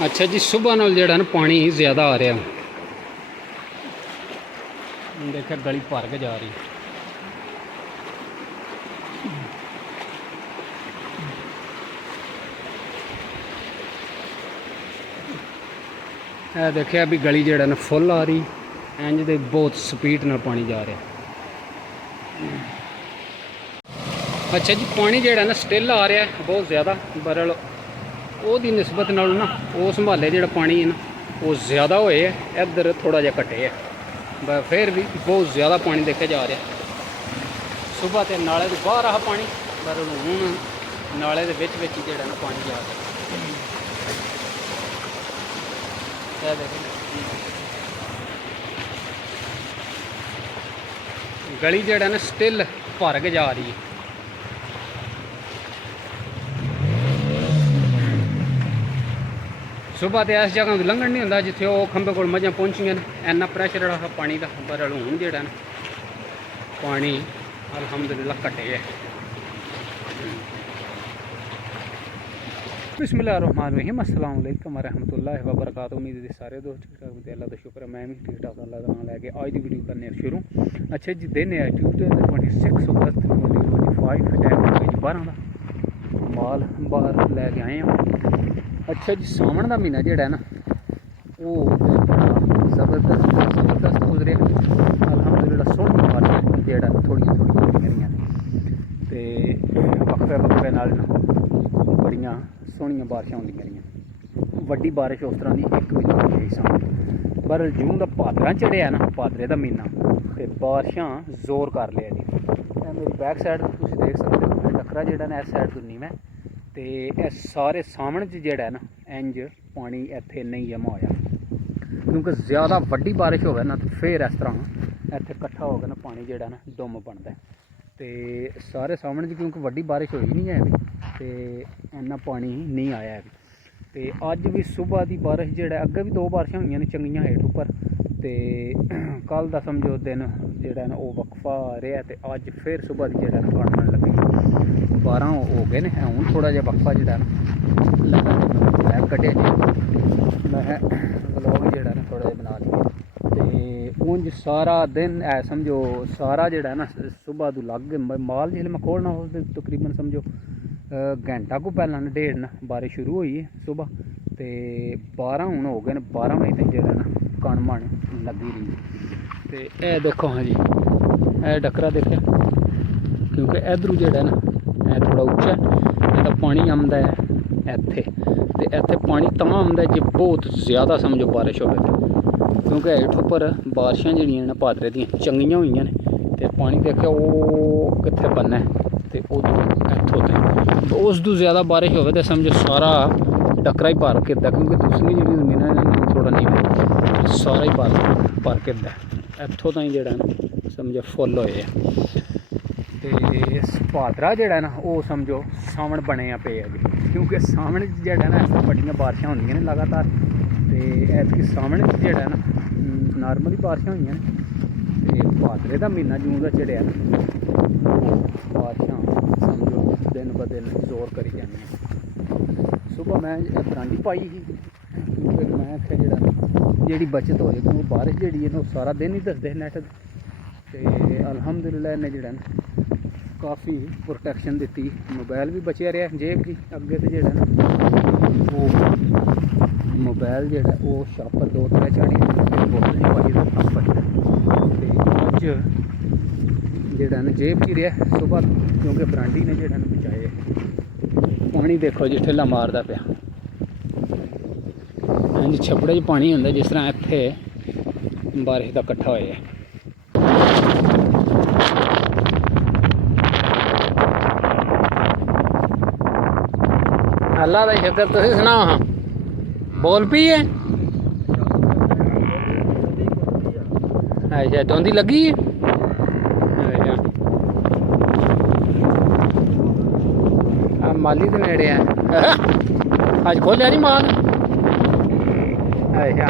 अच्छा जी, सुबह नाल जेड़ा ना पानी ज़्यादा आ रहा। देखा गली भर के जा रही। देखिए अभी गली जेड़ा ना फुल आ रही, इंज दे बहुत स्पीड नाल पानी जा रहा। अच्छा जी, पानी जेड़ा ना स्टिल आ रहा है बहुत ज़्यादा, बरल ओदी निस्बत नाल ना उस महल्ले जेड़ा पानी है ना वो ज़्यादा होए है, इधर थोड़ा जिहा घटे है। फिर भी बहुत ज़्यादा पानी देखे जा रहा। सुबह तो नाले तो बाहर आ पानी, पर हूँ नाले के विच विच जेड़ा ना पानी जा रहा। गली जेड़ा ना स्टिल भर के जा रही है। सुबह तो इस जगह लंघन नहीं होंदा जिथे वो खंबे को मझां पहुंचियां ने, इन्ना प्रैशर रहा पानी का। पर हूँ जेड़ा ना पानी अल्हम्दुलिल्लाह घटे है। बिस्मिल्लाहिर्रहमानिर्रहीम, अस्सलाम वालेकुम वरहमतुल्लाहि वबरकातुहू। उम्मीद है सारे दोस्त ठीक ठाक होते, अल्लाह का शुक्र है मैं भी ठीक ठाक अल्लाह का नाम लैके आज की वीडियो करने शुरू। अच्छा जी, दिन है ट्यूसडे 26 अगस्त 2025, टाइम 12 का माल बाहर लैके आए हैं। अच्छा जी, सावन का महीना जेड़ा है ना वो जबरदस्त गुजरे। अल्हम्दुलिल्लाह सोहनी बारिश जेड़ा थोड़ियां होंदियां ते वक्फे नाल बड़ियां सोहनियां बारिशां होंदियां रहियां। वड्डी बारिश उस तरह की एक भी नहीं होई सन। पर जून का भादरा चढ़िया ना, भादरे का महीना, ते बारिशां जोर कर लिया जी। मेरी बैक साइड तुम देख सकते हो टक्करा जेड़ा ना इस साइड तो नीवा ते इस सारे सामने जेड़ा है ना इंज पानी इत्थे नहीं जमा होया, क्योंकि ज़्यादा वड्डी बारिश होवे ना तो फिर इस तरह इत्थे कट्ठा हो गया ना पानी जेड़ा ना डुम बनता है। तो सारे सामने क्योंकि वड्डी बारिश होई नहीं है तो इन्ना पानी नहीं आया है। तो अज भी सुबह की बारिश जेड़ा अगे भी 2 बारिशां हुई ने चंगियां हेठ उपर, तो कल का समझो दिन जेड़ा ना वो वक्फा रहा। तो अज फिर सुबह की जेड़ा ना आने लगी 12 हो गए ने। हूँ थोड़ा जिहा वक्फा जेड़ा ना लगा कटे मैं व्लॉग जेड़ा ना थोड़ा जिहा बना लिया। तो उंज सारा दिन है समझो सारा जेड़ा ना सुबह तो लग माल जिसले मैं खोलना उस तकरीबन समझो घंटा को पहला ना डेढ़ ना बारिश शुरू हुई है सुबह। तो 12 हूँ हो गए ने, 12 बजे तक जेड़ा ना कण मन लगी रही। तो यह देखो हाँ जी, यह डकरा देखा, क्योंकि इधरों जेड़ा ना थोड़ा उच्चा है, पानी आंदा है इत्थे। तो इत्थे पानी तां आंदा जे बहुत ज़्यादा समझो बारिश होवे, क्योंकि हेठ उपर बारिशां जिहड़ियां ने भादरे दियां चंगियां होईयां ने। ते पानी देखिया वो कित्थे बनना है, तो इत्थों तक उस तो ज़्यादा बारिश होवे तो समझो सारा डकरा ही भर गिरदा, क्योंकि दूसरी जी जमीन है थोड़ा नहीं सारा ही भर गिरदा। इत्थों ताईं जेड़ा ना समझो फुल होए है। तो भादरा जेड़ा ना वो समझो सावन बने पे है जी, क्योंकि सावन जेड़ा ना ऐसा बड़ियां बारिशां होंदियां ने लगातार। तो ऐतकी सावन जेड़ा ना नॉर्मली बारिशां होईयां ने। तो भादरे का महीना जून का चढ़िया ना बारिशां समझो दिन ब दिन जोर करी जानियां। सुबह मैं बरांडी पाई ही, क्योंकि मैं आख्या जेड़ा जेह्ड़ी बचत हो जाएगी वो बारिश जेह्ड़ी है ना सारा दिन ही दसदे नैट। तो अल्हम्दुलिल्लाह इन्हें जेड़ा ना काफ़ी प्रोटैक्शन दी। मोबाइल भी बचिया रहा, जेब की अगे तो जेड़ा वो मोबाइल जेड़ा वो शापर 2-3 चाढ़ी बोतल पाई अज जेड़ा ना जेब की रहा सुबह, क्योंकि बरांडी ने जेड़ा ना बचाए। पानी देखो जी ठेला मारदा पिया, इंज छपड़े च पानी होंदा जिस तरह इत्थे बारिश का कट्ठा होया है। अल्लाह का शुक्र, तुसीं सुनाओ हाँ बोल पी है। अच्छा डोंदी लगी है। अच्छा माली दे नेड़े है अज खोलिया नहीं माल। अच्छा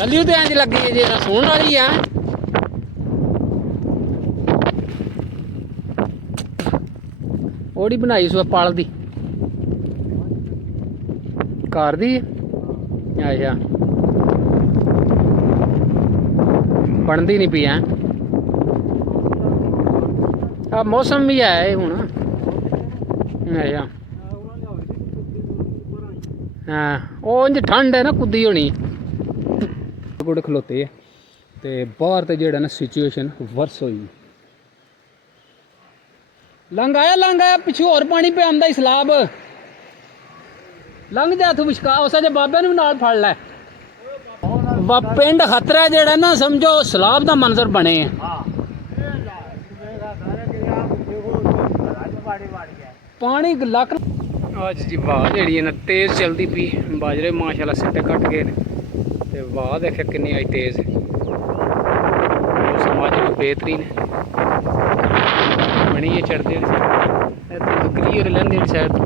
कली तो इंज लगी है जी सुन वाली है। ओड़ी बनाई सो पाल दी ਕਾਰ ਦੀ ਅੱਛਾ ਬਣਦੀ ਨਹੀਂ ਪਈ ਐ ਆ ਮੌਸਮ ਵੀ ਹੈ ਹੁਣ ਅੱਛਾ ਹਾਂ ਉਹ ਇੰਜ ਠੰਡ ਹੈ ਨਾ ਕੁੱਦੀ ਹੋਣੀ ਕੋਲ ਖਲੋਤੇ ਆ ਤੇ ਬਾਹਰ ਤੇ ਜਿਹੜਾ ਨਾ ਸਿਚੁਏਸ਼ਨ ਵਰਸ ਹੋਈ ਲੰਘ ਆਇਆ ਪਿੱਛੋਂ ਹੋਰ ਪਾਣੀ ਪਿਆ ਆਉਂਦਾ ਸਲਾਬ ਲੰਘ ਜਾ ਤੂੰ ਵਿਸ਼ਕਾ ਉਸ ਜੇ ਬਾਬੇ ਨੂੰ ਵੀ ਨਾਲ ਫੜ ਲੈ ਪਿੰਡ ਖਤਰਾ ਜਿਹੜਾ ਨਾ ਸਮਝੋ ਸਲਾਬ ਦਾ ਮੰਜ਼ਰ ਬਣੇ ਆ ਪਾਣੀ ਲੱਕ ਅੱਜ ਜੀ ਵਾਹ ਜਿਹੜੀ ਹੈ ਨਾ ਤੇਜ਼ ਚਲਦੀ ਪਈ ਬਾਜਰੇ ਮਾਸ਼ਾਅੱਲਾ ਸਿੱਟੇ ਕੱਟ ਗਏ ਨੇ ਤੇ ਵਾਹ ਦੇਖਿਆ ਕਿੰਨੀ ਆਈ ਤੇਜ਼ ਸਮਾਜ ਨੂੰ ਬਿਹਤਰੀਨ ਬਣੀ ਹੈ ਚੜ੍ਹਦੇ ਇੱਧਰ ਕਲੀਅਰ ਲੈਂਦੇ ਸਾਈਡ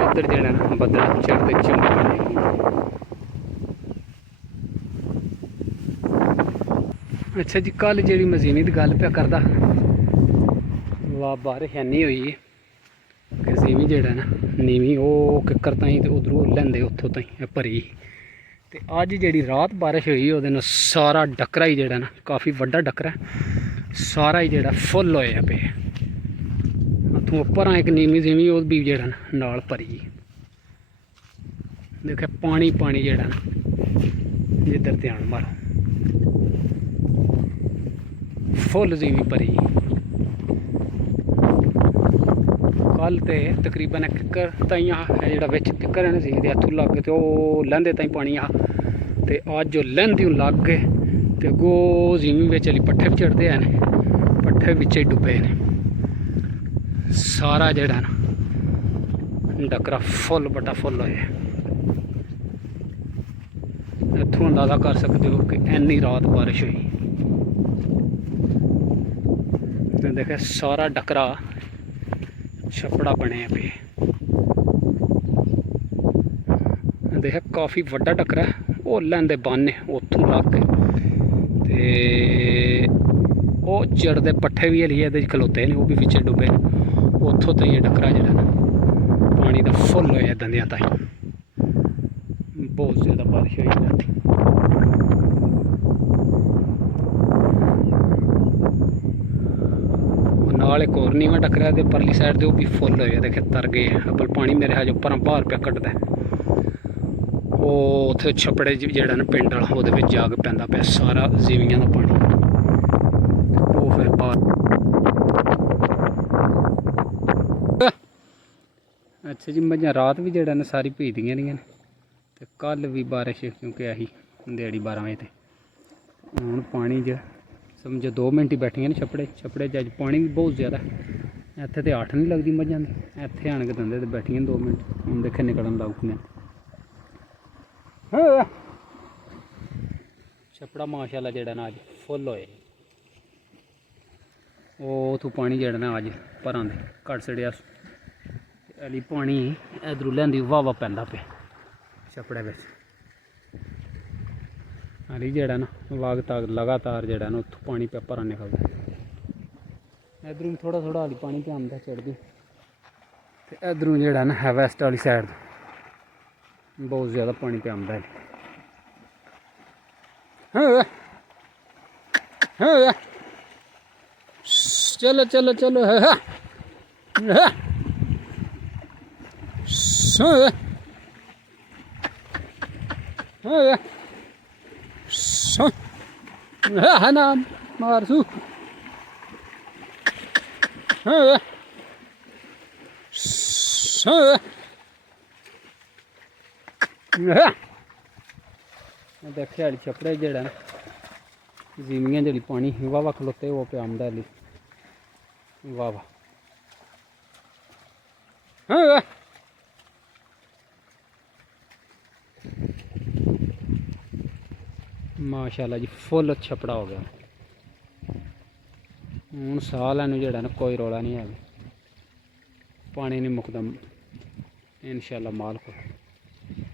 ਇੱਧਰ ਜਿਹੜਾ ਨਾ ਬੱਦਲ ਚੜ੍ਹਦੇ ਚੰਗੇ ਅੱਛਾ ਜੀ ਕੱਲ ਜਿਹੜੀ ਮਜ਼ੀਨੀ ਦੀ ਗੱਲ ਪਿਆ ਕਰਦਾ ਵਾਹ ਬਾਰਿਸ਼ ਇੰਨੀ ਹੋਈ ਹੈ ਕਿ ਜ਼ਮੀਨ ਜਿਹੜਾ ਨਾ ਨੀਵੀਂ ਉਹ ਕਿੱਕਰ ਤਾਈਂ ਤੇ ਉਧਰੋਂ ਲੈਂਦੇ ਉੱਥੋਂ ਤਾਈਂ ਭਰੀ ਤੇ ਅੱਜ ਜਿਹੜੀ ਰਾਤ ਬਾਰਿਸ਼ ਹੋਈ ਉਹਦੇ ਨਾਲ ਸਾਰਾ ਡੱਕਰਾ ਹੀ ਜਿਹੜਾ ਨਾ ਕਾਫੀ ਵੱਡਾ ਡੱਕਰਾ ਸਾਰਾ ਹੀ ਜਿਹੜਾ ਫੁੱਲ ਹੋਇਆ ਪਿਆ ਉੱਥੋਂ ਉੱਪਰ ਆ ਇੱਕ ਨੀਵੀਂ ਜ਼ਮੀਨ ਉਹ ਵੀ ਜਿਹੜਾ ਨਾ ਨਾਲ ਭਰੀ ਦੇਖਿਆ ਪਾਣੀ ਪਾਣੀ ਜਿਹੜਾ ਨਾ ਜਿੱਧਰ ਧਿਆਨ ਮਾਰੋ ਫੁੱਲ ਜ਼ਮੀਨ ਭਰੀ ਕੱਲ ਤੇ ਤਕਰੀਬਨ ਕਿੱਕਰ ਤਾਈਂ ਆ ਜਿਹੜਾ ਵਿੱਚ ਕਿੱਕਰ ਨੇ ਸੀ ਤੇ ਇੱਥੋਂ ਲੱਗ ਤੇ ਉਹ ਲਹਿੰਦੇ ਤਾਈਂ ਪਾਣੀ ਆ ਤੇ ਅੱਜ ਉਹ ਲਹਿੰਦੀ ਲੱਗ ਗਏ ਤੇ ਅੱਗੋਂ ਜ਼ਮੀਨ ਵਿੱਚ ਵਾਲੀ ਪੱਠੇ ਵੀ ਚੜਦੇ ਆ ਨੇ ਪੱਠੇ ਵਿੱਚ ਹੀ ਡੁੱਬੇ ਨੇ ਸਾਰਾ ਜਿਹੜਾ ਨਾ ਡੱਕਰਾ ਫੁੱਲ ਵੱਡਾ ਫੁੱਲ ਹੋਇਆ ਇੱਥੋਂ ਅੰਦਾਜ਼ਾ ਕਰ ਸਕਦੇ ਹੋ ਕਿ ਇੰਨੀ ਰਾਤ ਬਾਰਿਸ਼ ਹੋਈ ਤੇ ਦੇਖਿਆ ਸਾਰਾ ਡੱਕਰਾ ਛਪੜਾ ਬਣਿਆ ਪਿਆ ਦੇਖਿਆ ਕਾਫੀ ਵੱਡਾ ਡੱਕਰਾ ਉਹ ਲੈਂਦੇ ਬੰਨ ਉੱਥੋਂ ਲੱਗ ਕੇ ਤੇ ਉਹ ਚੜਦੇ ਪੱਠੇ ਵੀ ਹਲੀ ਇਹਦੇ 'ਚ ਖਲੋਤੇ ਨੇ ਉਹ ਵੀ ਵਿੱਚ ਡੁੱਬੇ ਉੱਥੋਂ ਤਾਂ ਇਹ ਡੱਕਰਾ ਜਿਹੜਾ ਨਾ ਪਾਣੀ ਦਾ ਫੁੱਲ ਹੋਇਆ ਦੰਦਿਆਂ ਤਾਈਂ ਬਹੁਤ ਜ਼ਿਆਦਾ ਬਾਰਿਸ਼ ਹੋਈ ਰਾਤੀ ਨਾਲ ਇੱਕ ਹੋਰ ਨੀਵਾਂ ਟੱਕਰਿਆ ਤੇ ਪਰਲੀ ਸਾਈਡ ਤੇ ਉਹ ਵੀ ਫੁੱਲ ਹੋਇਆ ਦੇਖੇ ਤਰ ਗਏ ਅੱਬਲ ਪਾਣੀ ਮੇਰੇ ਹਜੇ ਉੱਪਰੋਂ ਬਾਹਰ ਪਿਆ ਕੱਢਦਾ ਉਹ ਉੱਥੇ ਛੱਪੜੇ ਜਿਹੜਾ ਨਾ ਪਿੰਡ ਵਾਲਾ ਉਹਦੇ ਵਿੱਚ ਜਾ ਕੇ ਪੈਂਦਾ ਪਿਆ ਸਾਰਾ ਜ਼ੀਵੀਆਂ ਦਾ ਪਾਣੀ ਉਹ ਫਿਰ ਬਾਹਰ ਅੱਛਾ ਜੀ ਮੱਝਾਂ ਰਾਤ ਵੀ ਜਿਹੜਾ ਨਾ ਸਾਰੀ ਭੀਜਦੀਆਂ ਰਹੀਆਂ ਨੇ ਤੇ ਕੱਲ ਵੀ ਬਾਰਿਸ਼ ਕਿਉਂਕਿ ਆਹੀ ਦਿਹਾੜੀ 12 ਵਜੇ ਤੇ ਹੁਣ ਪਾਣੀ 'ਚ ਸਮਝੋ 2 ਮਿੰਟ ਹੀ ਬੈਠੀਆਂ ਨੇ ਛੱਪੜੇ 'ਚ ਅੱਜ ਪਾਣੀ ਵੀ ਬਹੁਤ ਜ਼ਿਆਦਾ ਇੱਥੇ ਤੇ 8 ਨਹੀਂ ਲੱਗਦੀ ਮੱਝਾਂ ਦੀ ਇੱਥੇ ਆਣ ਕੇ ਦੰਦੇ ਤੇ ਬੈਠੀਆਂ 2 ਮਿੰਟ ਹੁਣ ਦੇਖੇ ਨਿਕਲਣ ਲੱਗ ਪਈਆਂ ਛੱਪੜਾ ਮਾਸ਼ਾਅੱਲਾ ਜਿਹੜਾ ਨਾ ਅੱਜ ਫੁੱਲ ਹੋਏ ਉਹ ਉੱਥੋਂ ਪਾਣੀ ਜਿਹੜਾ ਨਾ ਅੱਜ ਭਰਾਂ ਦੇ ਘੱਟ ਸੜਿਆ ਅਲੀ ਪਾਣੀ ਇਧਰੋਂ ਲੈਂਦੀ ਵਾਹ ਪੈਂਦਾ ਪਿਆ ਛੱਪੜੇ ਵਿੱਚ ਅਲੀ ਜਿਹੜਾ ਨਾ ਲਗਾਤਾਰ ਜਿਹੜਾ ਨਾ ਉੱਥੋਂ ਪਾਣੀ ਪਿਆ ਭਰਨ ਨਿਕਲਦਾ ਇਧਰੋਂ ਥੋੜਾ ਹਾਲੀ ਪਾਣੀ ਪਿਆ ਆਉਂਦਾ ਚੜ੍ਹਦੀ ਤੇ ਇਧਰੋਂ ਜਿਹੜਾ ਨਾ ਹੈ ਵੈਸਟ ਵਾਲੀ ਸਾਈਡ ਬਹੁਤ ਜ਼ਿਆਦਾ ਪਾਣੀ ਪਿਆ ਆਉਂਦਾ ਚਲੋ Hanam Marsu देखिए हाली छपड़े जड़ा जीमियां जड़ी पानी वाह खलोते वो पे आमदा ली वाह माशाल्लाह जी फुल छपड़ा हो गया हूँ साह लैनू जड़ा ना कोई रौला नहीं है पानी नहीं मुकदा इंशाल्लाह माल को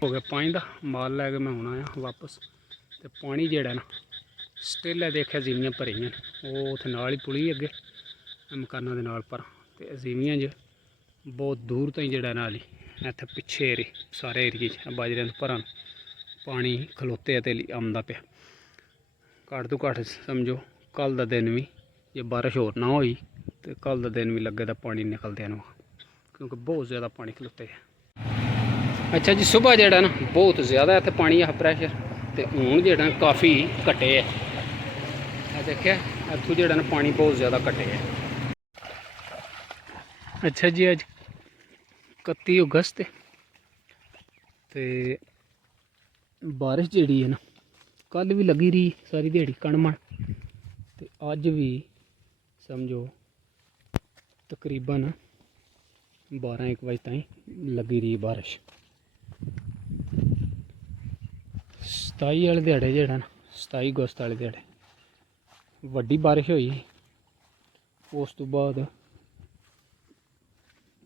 हो गया पानी का माल लैके मैं हूँ आया वापस तो पानी जड़ा ना स्टिल है देखा जीवियाँ भरियां वो उत्थे नाल ही पुली अगे मकाना के नाल पर तो जीवियां च बहुत दूर तक जड़ा नाल ही ਇੱਥੇ ਪਿੱਛੇ ਏਰੇ ਸਾਰੇ ਏਰੀਏ 'ਚ ਬਾਜਰੇ ਨੂੰ ਭਰਨ ਪਾਣੀ ਖਲੋਤੇ ਤੇ ਆਉਂਦਾ ਪਿਆ। ਘੱਟ ਤੋਂ ਘੱਟ ਸਮਝੋ ਕੱਲ੍ਹ ਦਾ ਦਿਨ ਵੀ ਜੇ ਬਾਰਿਸ਼ ਹੋਰ ਨਾ ਹੋਈ ਤੇ ਕੱਲ੍ਹ ਦਾ ਦਿਨ ਵੀ ਲੱਗੇ ਤਾਂ ਪਾਣੀ ਨਿਕਲਦਿਆਂ ਨੂੰ, ਕਿਉਂਕਿ ਬਹੁਤ ਜ਼ਿਆਦਾ ਪਾਣੀ ਖਲੋਤੇ ਹੈ। ਅੱਛਾ ਜੀ, ਸੁਬਾਹ ਜਿਹੜਾ ਨਾ ਬਹੁਤ ਜ਼ਿਆਦਾ ਇੱਥੇ ਪਾਣੀ ਆ ਪ੍ਰੈਸ਼ਰ, ਤੇ ਹੁਣ ਜਿਹੜਾ ਕਾਫੀ ਘਟੇ ਹੈ। ਇਹ ਦੇਖਿਆ ਇੱਥੋਂ ਜਿਹੜਾ ਨਾ ਪਾਣੀ ਬਹੁਤ ਜ਼ਿਆਦਾ ਘਟੇ ਹੈ। ਅੱਛਾ ਜੀ, ਅੱਜ 31 ਅਗਸਤ ਤੇ ਬਾਰਿਸ਼ ਜਿਹੜੀ ਹੈ ਨਾ ਕੱਲ੍ਹ ਵੀ ਲੱਗੀ ਰਹੀ ਸਾਰੀ ਦਿਹਾੜੀ ਕਣਮਣ, ਤੇ ਅੱਜ ਵੀ ਸਮਝੋ ਤਕਰੀਬਨ 12-1 ਵਜੇ ਤਾਈਂ ਲੱਗੀ ਰਹੀ ਬਾਰਿਸ਼। 27 ਵਾਲੇ ਦਿਹਾੜੇ ਜਿਹੜਾ ਨਾ 27 ਅਗਸਤ ਵਾਲੇ ਦਿਹਾੜੇ ਵੱਡੀ ਬਾਰਿਸ਼ ਹੋਈ। ਉਸ ਤੋਂ ਬਾਅਦ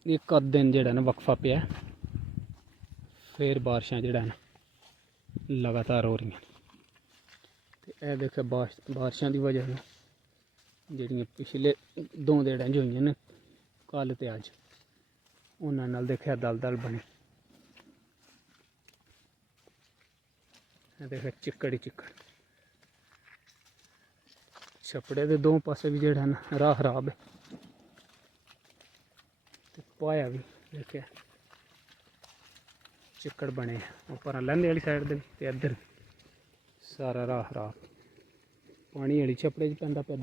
ਇੱਕ ਅੱਧ ਦਿਨ ਜਿਹੜਾ ਨਾ ਵਕਫਾ ਪਿਆ, ਫਿਰ ਬਾਰਿਸ਼ਾਂ ਜਿਹੜਾ ਨਾ ਲਗਾਤਾਰ ਹੋ ਰਹੀਆਂ। ਤੇ ਇਹ ਦੇਖਿਆ ਬਾਰਿਸ਼ਾਂ ਦੀ ਵਜ੍ਹਾ ਨਾਲ ਜਿਹੜੀਆਂ ਪਿਛਲੇ 2 ਦਿਹਾੜਾਂ 'ਚ ਹੋਈਆਂ ਨੇ ਕੱਲ੍ਹ ਤੇ ਅੱਜ, ਉਹਨਾਂ ਨਾਲ ਦੇਖਿਆ ਦਲਦਲ ਬਣੀ। ਇਹ ਦੇਖਿਆ ਚਿੱਕੜ ਹੀ ਚਿੱਕੜ, ਛੱਪੜੇ ਦੇ 2 ਪਾਸੇ ਵੀ ਜਿਹੜਾ ਨਾ ਰਾਹ ਖਰਾਬ ਹੈ, ਤੇ ਪਾਇਆ ਵੀ ਦੇਖਿਆ ਚਿੱਕੜ ਬਣੇ ਉੱਪਰ ਲਹਿੰਦੇ ਵਾਲੀ ਸਾਈਡ ਦੇ ਤੇ ਇੱਧਰ ਸਾਰਾ ਰਾਹ ਖਰਾਬ, ਪਾਣੀ ਵਾਲੀ ਛੱਪੜੇ 'ਚ ਪੈਂਦਾ ਪਿਆ।